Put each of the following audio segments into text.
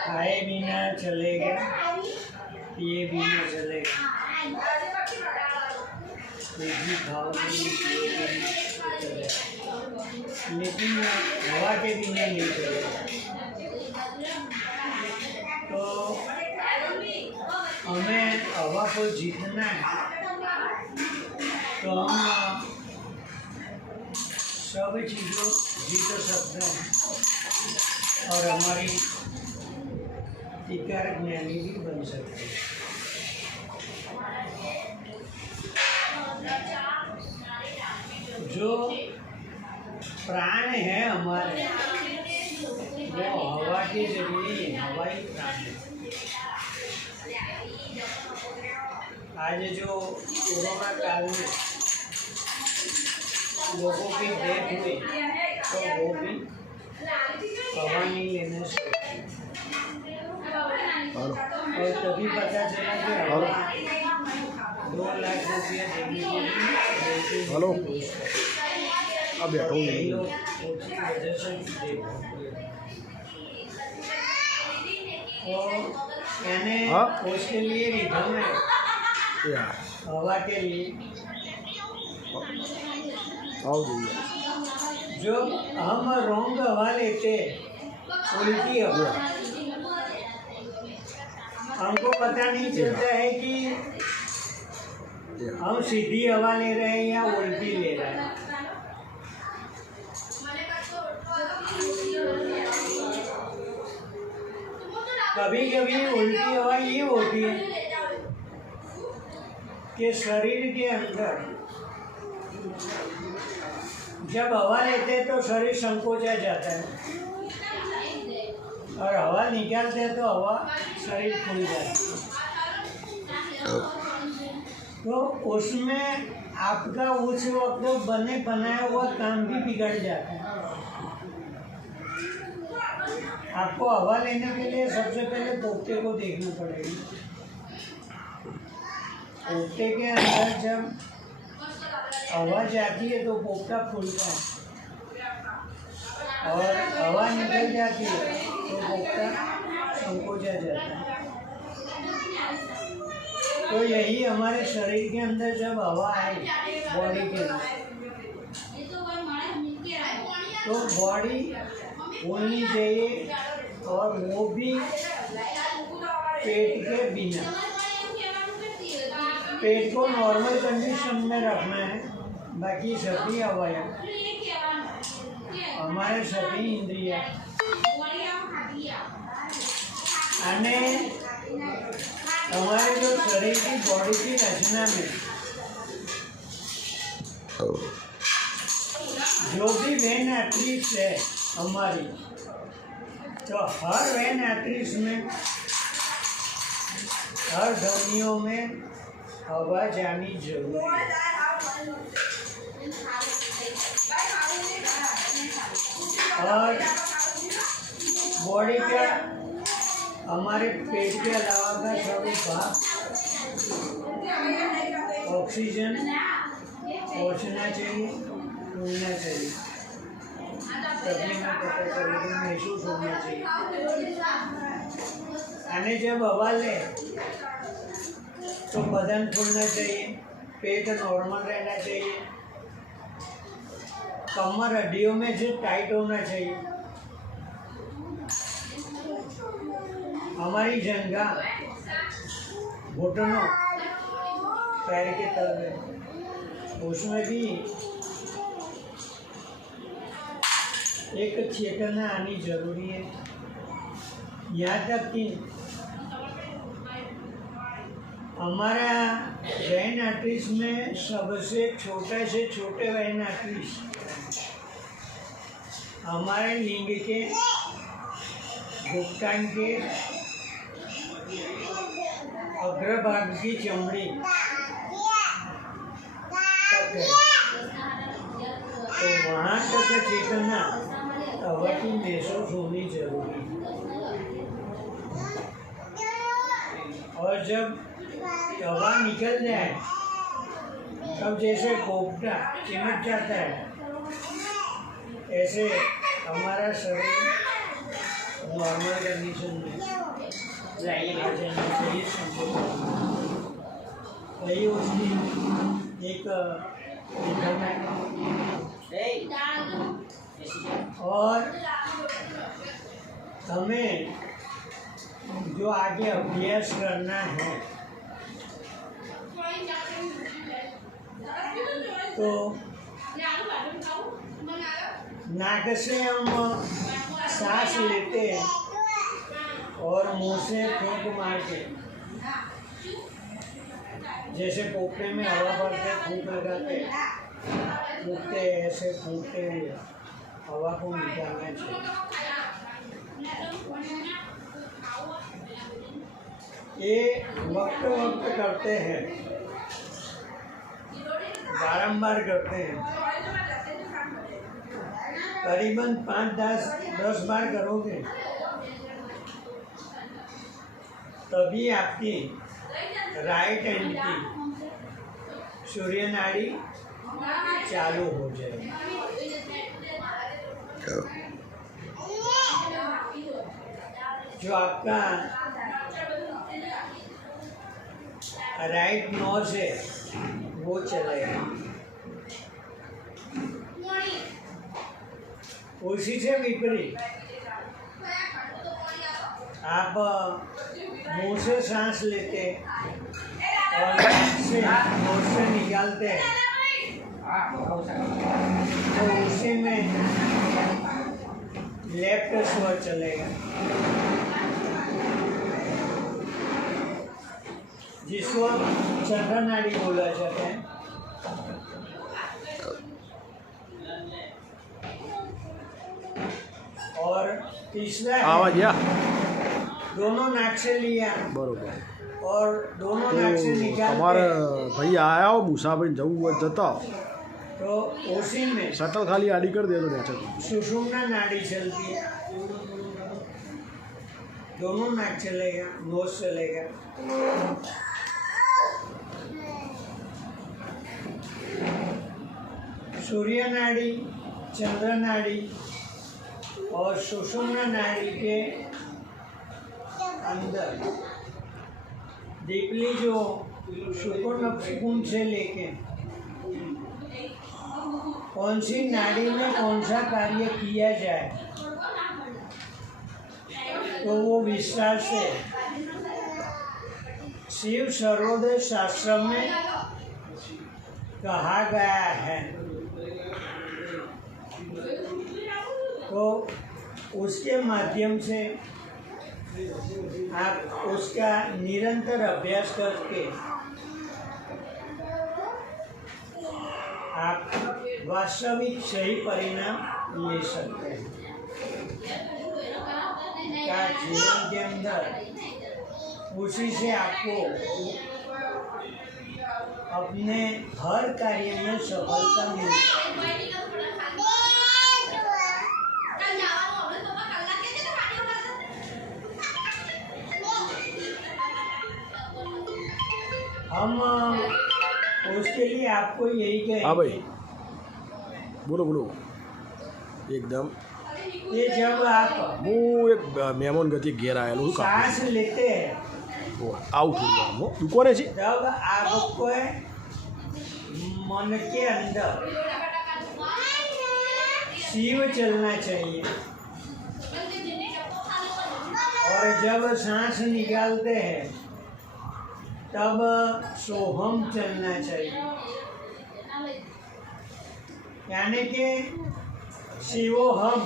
खाए बिना चलेगा, पिए बिना चलेगा, कुछ भी खाओगे पिओगे तो चलेगा, लेकिन हवा के बिना नहीं चलेगा। तो हमें हवा को जीतना है, तो हम सब चीज़ों जीत सकते हैं और हमारी टीकार ज्ञानी भी बन सकते हैं। जो प्राण है हमारे, वो हवा के जरिए हवाई प्राण है। आज जो कोरोना काल में लोगों की डेथ हुई, तो वो भी हवा नहीं लेने से, और तभी पता चला कि हवा 2 लाख रुपया देने को भी। हेलो, अब बैठो वजह से कहने उसके लिए रिधम है, हवा के लिए। जो हम रोंग हवा लेते, उल्टी हवा, हमको पता नहीं चलता है कि हम सीधी हवा ले रहे हैं या उल्टी ले रहे हैं। कभी कभी उल्टी हवा ये होती है कि शरीर के अंदर जब हवा लेते हैं तो शरीर संकोचा जाता है, और हवा निकालते हैं तो हवा शरीर खुल जाता है। तो उसमें आपका उस वक्त बने बनाया हुआ काम भी बिगड़ जाता है। आपको हवा लेने के लिए सबसे पहले पोपटे को देखना पड़ेगा। पोपटे के अंदर जब हवा जाती है तो पोपटा खुलता है, और हवा निकल जाती है तो पोपटा संकोचा जाता है। तो यही हमारे शरीर के अंदर जब हवा आए बॉडी के अंदर, तो बॉडी होनी चाहिए, और वो भी पेट के बिना। पेट को नॉर्मल कंडीशन में रखना है, बाकी सभी अवयव, हमारे सभी इंद्रिया અને हमारे जो शरीर की बॉडी की रचना में जो भी वेन आर्टरीज है हमारी, तो हर वेन आर्टरीज में, हर धमनियों में हवा जानी जरूरी है। और बॉडी का, हमारे पेट के अलावा का सभी भाग ऑक्सीजन पहुँचना चाहिए, मिलना चाहिए, तभी में पता चलेगा, महसूस होना चाहिए। आने जब हवा ले तो बदन फूलना चाहिए, पेट नॉर्मल रहना चाहिए, कमर हड्डियों में जो टाइट होना चाहिए, हमारी जंघा, घुटनों, पैर के तल में, उसमें भी एक चेतना आनी जरूरी है। यहाँ तक कि हमारा वेन आर्टरीज में सबसे छोटे से छोटे वेन आर्टरीज हमारे लिंग के घुटन के अग्रभाग की चमड़ी तक है, तो वहाँ तक चेतना हवा की महसूस होनी जरूरी है। और जब हवा निकल जाए तब जैसे पोपटा चिमट जाता है, ऐसे हमारा शरीर नॉर्मल कंडीशन में आ जाना चाहिए संपूर्ण। वही उसकी एक विधम है। और हमें जो आगे अभ्यास करना है तो नाक से हम सांस लेते हैं और मुंह से फूंक मारते, जैसे पोपड़े में हवा भरते फूंक लगाते फूंकते, ऐसे फूंकते हुए हवा को निकालना चाहिए। ये वक्त वक्त करते हैं, बारंबार करते हैं, करीबन 5-10 बार करोगे तभी आपकी राइट हैंड की सूर्य नाड़ी चालू हो जाएगी। जो आपका राइट नोज है वो चलेगा। उसी से विपरीत आप मुंह से सांस लेते और नोज से निकालते हैं तो उसी में लेफ्ट स्वर चलेगा, जिसको चंद्र नाड़ी बोला जाता है। और तीसरा आवाज या दोनों नाक से लिया बरोबर और दोनों नाक से निकाल તમારે ભાઈ આયા હો મુસાફરી જવું હોય જતા तो उसी में શટલ ખાલી આડી કરી દે તો નેચર सुषुम्ना नाड़ी चलती है, दोनों नाक चलेगा, नोज चलेगा। सूर्य नाड़ी, चंद्र नाड़ी और सुषुम्ना नाड़ी के अंदर डीपली जो शुक्र से लेके कौन सी नाड़ी में कौन सा कार्य किया जाए तो वो विस्तार से शिव सर्वोदय शास्त्र में कहा गया है। तो उसके माध्यम से आप उसका निरंतर अभ्यास करके आप वास्तविक सही परिणाम ले सकते हैं। क्या जीवन के अंदर उसी से आपको अपने हर कार्य में सफलता मिलती है। हम उसके लिए आपको यही कहेंगे। हाँ भाई बोलो बोलो एकदम। ये जब आप હું એક મહેમાન ગતિ ઘેર આવેલો છું सांस लेते हैं આવું થઈ ગયું હું દુકાને છે तब आपको मन के अंदर शिव चलना चाहिए और जब सांस निकालते हैं तब सोहम चलना चाहिए, यानी कि शिवोहम,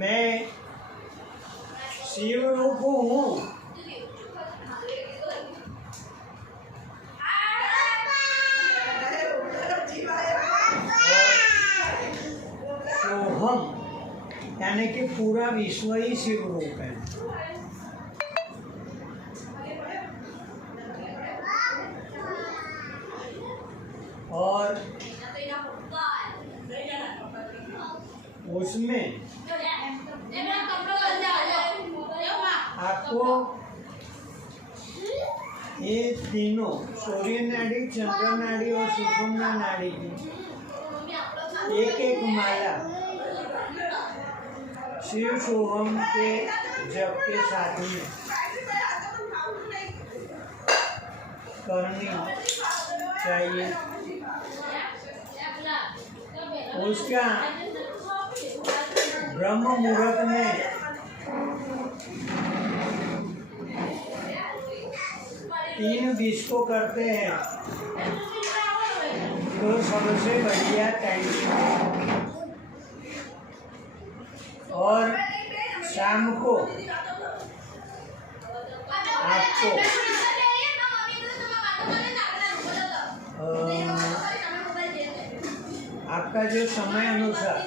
मैं शिव रूप हूँ। सोहम यानी कि पूरा विश्व ही शिव रूप है। और उसमें आपको ये तीनों सूर्य नाड़ी, चंद्र नाड़ी और सुषुम्ना नाड़ी की एक एक माला शिव सोहम के जप के साथ में करनी चाहिए। उसका ब्रह्म मुहूर्त में 3:20 को करते हैं तो सबसे बढ़िया टाइम है। और शाम को आपको आपका जो समय अनुसार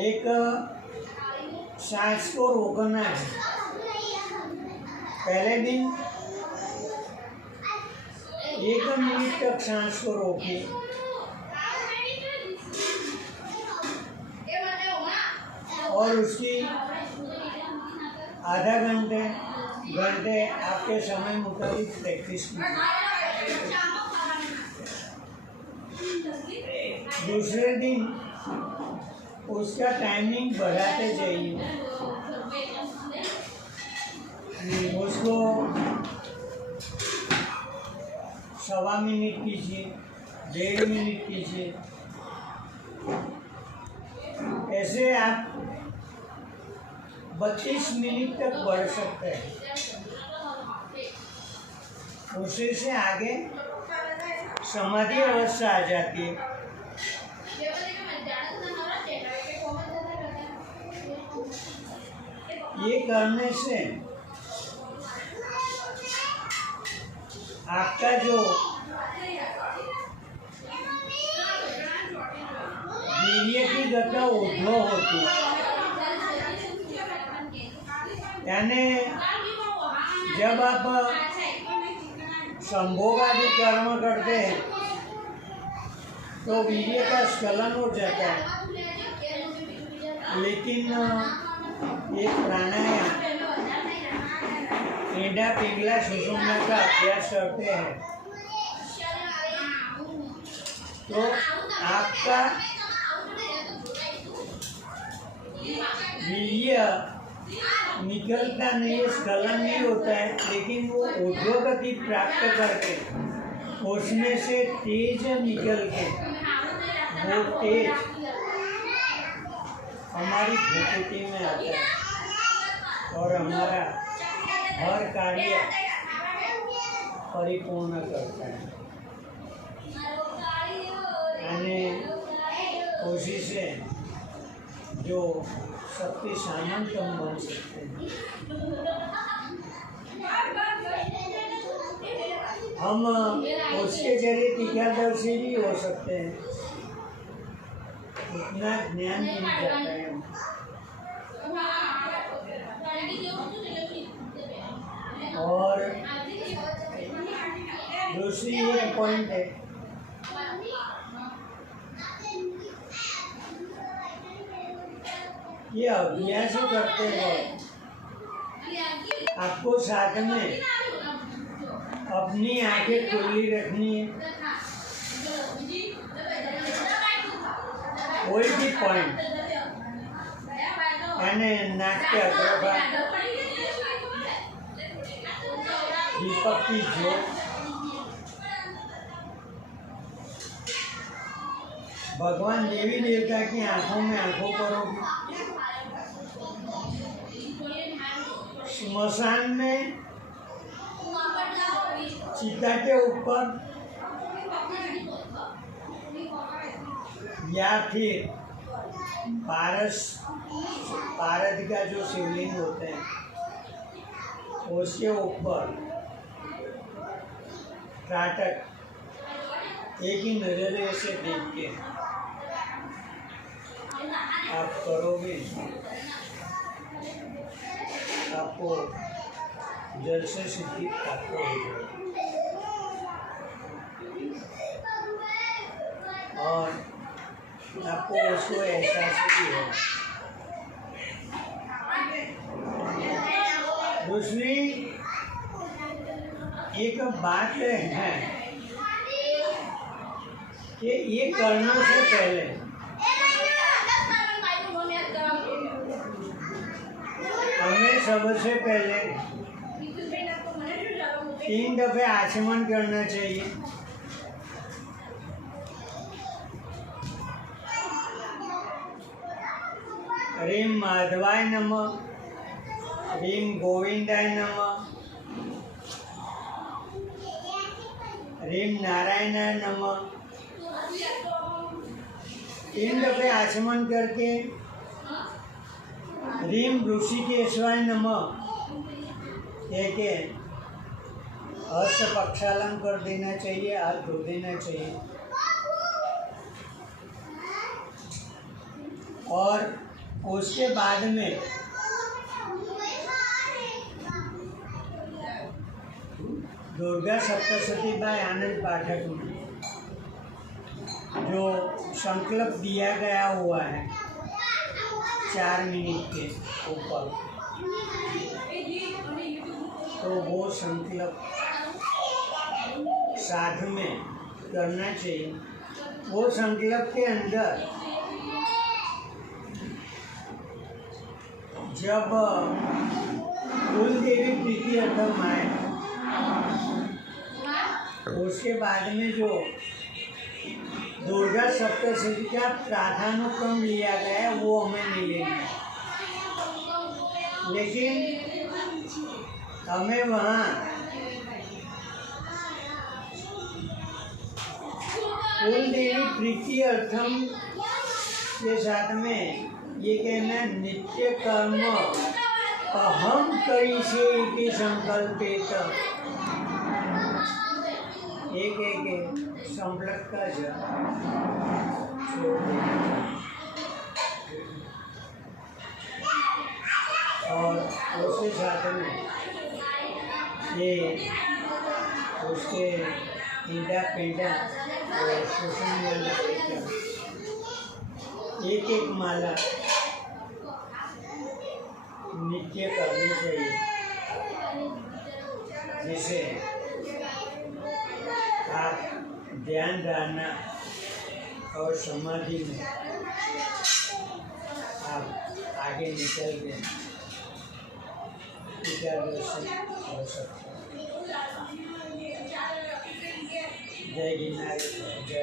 एक सांस को रोकना है। पहले दिन 1 मिनट तक सांस को रोकिए, और उसकी आधा घंटे आपके समय मुताबिक प्रैक्टिस कीजिए। दूसरे दिन उसका टाइमिंग बढ़ाते जाइए। उसको 1.25 मिनट कीजिए, 1.5 मिनट कीजिए। ऐसे आप 32 मिनट तक बढ़ सकते हैं। उसी से आगे समाधि अवस्था आ जाती है। ये करने से आपका जो वीर्य की गति उद्भव होती है, यानी जब आप संभोग आदि कर्म करते हैं तो वीर्य का स्खलन हो जाता है। लेकिन ये प्राणायाम ईंडा पिंगला सुषुम्ना का अभ्यास करते हैं तो आपका वीर्य निकलता नहीं, स्खलन नहीं होता है, लेकिन वो ऊर्ध्वगति प्राप्त करके उसमें से तेज निकल के वो तेज हमारी प्रकृति में आता है और हमारा हर कार्य परिपूर्ण करता है। यानी उसी से जो शक्ति सामंत हम बन सकते हैं। हम उसके जरिए टीकादर्शी भी हो सकते हैं। उतना ज्ञान मिल जाता है। और दूसरी एक पॉइंट है, ये अभ्यास करते हैं आपको साथ में अपनी आंखें खुली रखनी है। कोई भी पॉइंट यानी नाक के अग्रभाग, दीपक की ज्योत, भगवान देवी देवता की आंखों में आंखों करोगे। स्मशान में चिता के ऊपर या फिर पारद का जो शिवलिंग होते हैं उसके ऊपर त्राटक एक ही नजरिए से देख के आप करोगे, आपको जल से सिद्धि प्राप्त हो जाएगी। और आपको उसको एहसास भी हो। दूसरी एक बात है कि ये करने से पहले हमें सबसे पहले 3 दफे आचमन करना चाहिए। ह्रीं माधवाय नमः, ह्रीं गोविंदाय नमः, ह्रीं नारायणाय नमः। 3 दफे आचमन करके ह्रीं ऋषिकेशाय नमः कह के हस्त प्रक्षालन कर देना चाहिए, हाथ धो देना चाहिए। और उसके बाद में दुर्गा सप्तशती बाय आनंद पाठक में जो संकल्प दिया गया हुआ है 4 मिनट के ऊपर, तो वो संकल्प साथ में करना चाहिए। वो संकल्प के अंदर जब कुल देवी प्रीति अर्थम आए, उसके बाद में जो दुर्गा सप्तशती का प्राधानुक्रम लिया गया है वो हमें नहीं लेना है, लेकिन हमें वहाँ कुल देवी प्रीति अर्थम के साथ में ये कहना है नित्य कर्म अहम करिष्ये इति संकल्पेत। एक संपलक का और उसके साथ में ये उसके ईंटा पेंटा और शोषण वाला एक माला नित्य करनी चाहिए, जिसे आप ध्यान धारणा और समाधि में आप आगे निकल के एकादशी हो सकते हैं। जय गिरनार, जय